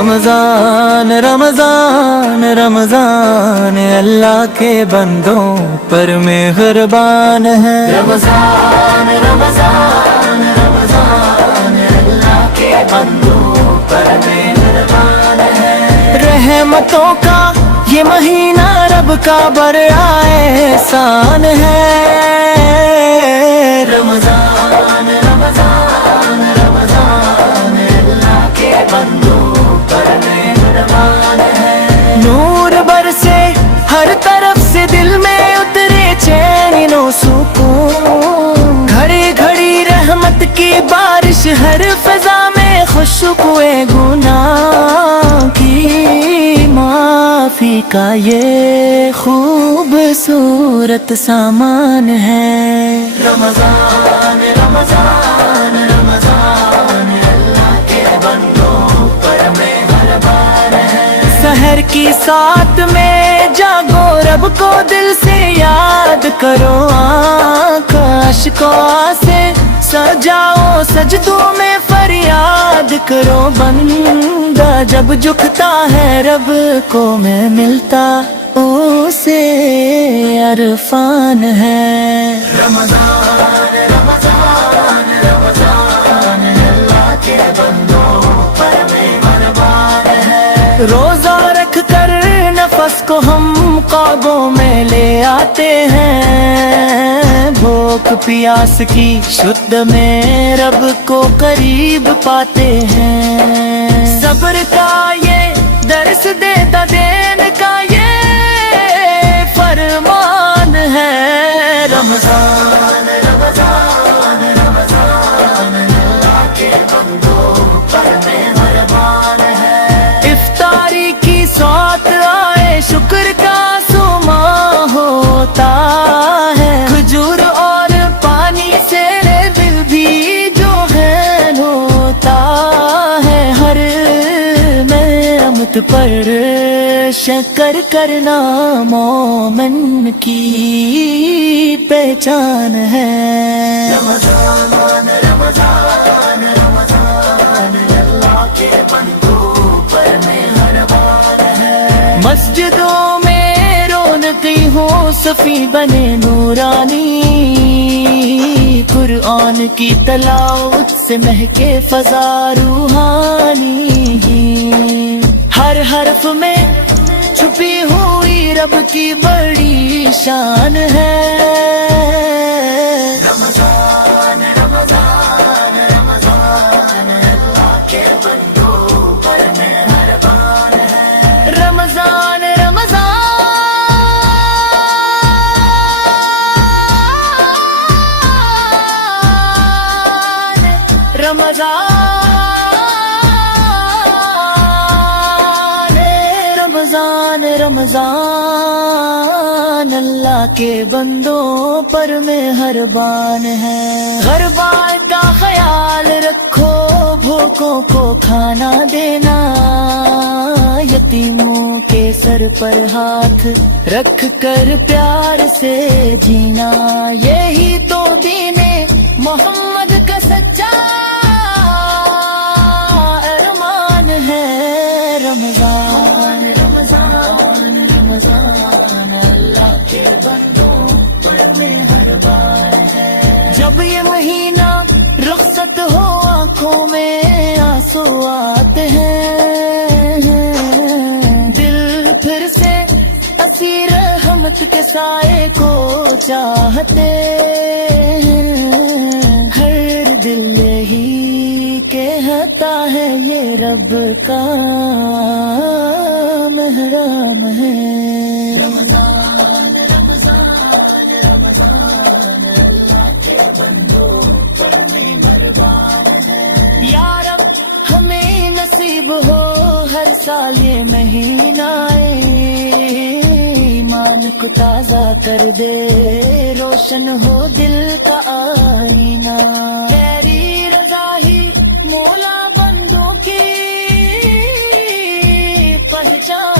رمضان رمضان رمضان اللہ کے بندوں پر مہربان ہے. رمضان رمضان رمضان اللہ کے بندوں پر مہربان ہے. رحمتوں کا یہ مہینہ رب کا بڑا احسان ہے. رمضان رمضان رمضان اللہ کے بندوں پر مہربان ہے. نور برسے ہر طرف سے دل میں اترے چین و سکون. گھڑی گھڑی رحمت کی بارش ہر فضا میں خوشبوئے گناہ کی معافی کا یہ خوبصورت سامان ہے. رمضان رمضان رمضان اللہ کے بندوں پر مہربان ہے. سحر کی سات میں جاگو رب کو دل سے یاد کرو. اشکوں سے سجاؤ سجدوں میں فریاد کرو. بندہ جب جھکتا ہے رب کو میں ملتا اسے عرفان ہے. رمضان رمضان رمضان اللہ کے بندوں پر مہربان ہے. روزہ رکھ کر نفس کو ہم قابوں میں لے آتے ہیں. بھوک پیاس کی شدھ میں رب کو قریب پاتے ہیں. صبر کا یہ درس دیتا دین کا یہ فرمان ہے. رمضان رمضان رمضان اللہ کے بندوں پر مہربان ہے. افطاری کی سوت آئے شکر کا صومعہ ہوتا ہے. کھجور اور پانی سے دل بھی جو ہے ہوتا ہے. ہر نعمت پر شکر کرنا مومن کی پہچان ہے. رمضان رمضان رمضان اللہ کے بندوں پر مہربان ہے. مسجدوں میں رونقیں ہوں صفی بنے نورانی. قرآن کی تلاوت سے مہکے فضا روحانی. ہر حرف میں چھپی ہوئی رب کی بڑی شان ہے. رمضان رمضان رمضان اللہ کے بندوں پر مہربان ہے. رمضان رمضان رمضان رمضان رمضان اللہ کے بندوں پر مہربان ہے. غرباء کا خیال رکھو بھوکوں کو کھانا دینا. یتیموں کے سر پر ہاتھ رکھ کر پیار سے جینا. یہی تو دین محمد کا سچا ارمان ہے. رمضان رمضان رمضان اللہ کے بندوں پر مہربان ہے. جب یہ مہینہ رخصت ہو آنکھوں میں آنسو آتے ہیں. دل پھر سے اسیر رحمت کے سائے کو چاہتے ہیں. ہر دل یہی کہتا ہے یہ رب کا محرم ہے. رمضان رمضان رمضان اللہ کے بندوں پر مہربان ہے. یا رب ہمیں نصیب ہو ہر سال یہ مہینہ. ایمان کو تازہ کر دے روشن ہو دل کا آئینہ. تیری رضا ہی مولا بندوں کی پہچان